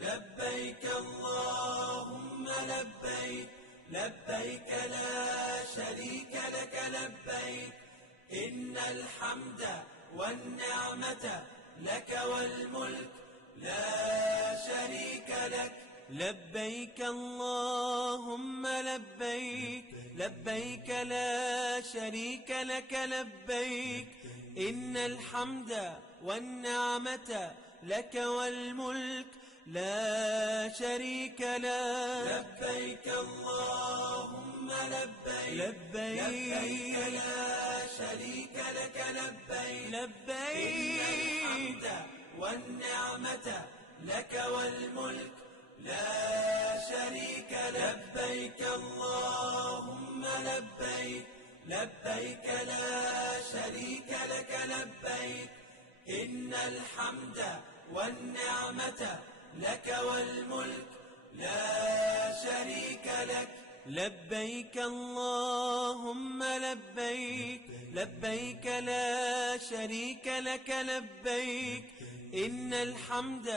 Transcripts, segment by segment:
لبيك اللهم لبيك، لبيك لا شريك لك لبيك، إن الحمد والنعمة لك والملك لا شريك لك. لبيك اللهم لبيك، لبيك لا شريك لك لبيك، إن الحمد والنعمة لك والملك لا شريك لك. لبيك اللهم لبيك، لبيك لا شريك لك لبيك، لبيك إن الحمد والنعمة لك والملك لا شريك لك. لبيك اللهم لبيك، لبيك لا شريك لك لبيك، إن الحمد والنعمة لك والملك لا شريك لك. لبيك اللهم لبيك، لبيك لا شريك لك لبيك، إن الحمد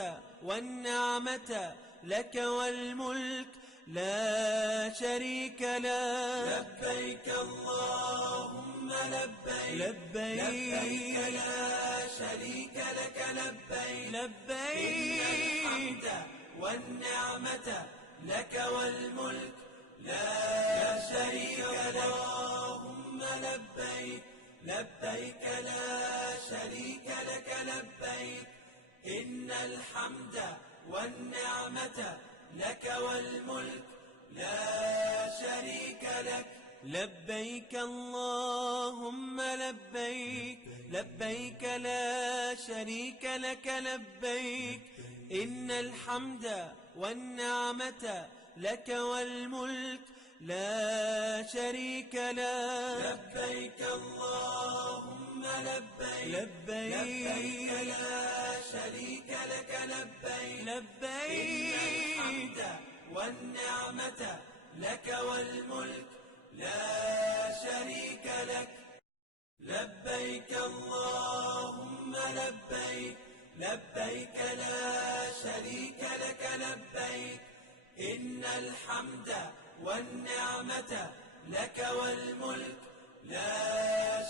والنعمة لك والملك لا شريك لك. لبيك اللهم لبيك، لبيك لا شريك لك لبيك، لبيك إن الحمد والنعمة لك والملك لا شريك لك. اللهم لبيك، لبيك لا شريك لك لبيك، إن الحمد والنعمة لك والملك لا شريك لك. لبيك اللهم لبيك، لبيك لا شريك لك لبيك، إن الحمد والنعمة لك والملك لا شريك لك. لبيك اللهم لبيك، لبيك لا شريك لك لبيك، لبيك إن الحمد والنعمة لك والملك لا شريك لك. لبيك اللهم لبيك، لبيك لا شريك لك لبيك، إن الحمد والنعمة لك والملك لا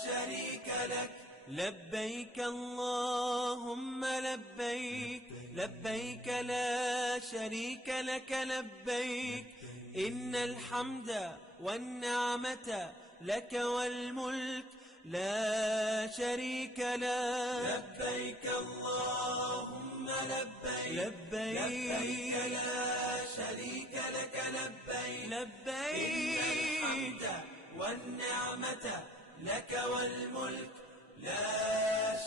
شريك لك. لبيك اللهم لبيك، لبيك لا شريك لك لبيك، إن الحمد والنعمة لك والملك لا شريك لك. لبيك اللهم لبيك، لبيك لا شريك لك لبيك، لبيك إن الحمد والنعمة لك والملك لا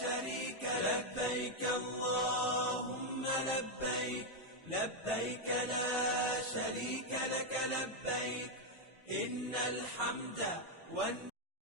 شريك لك. لبيك اللهم لبيك، لبيك لا شريك لك لبيك، إن الحمد والنعمة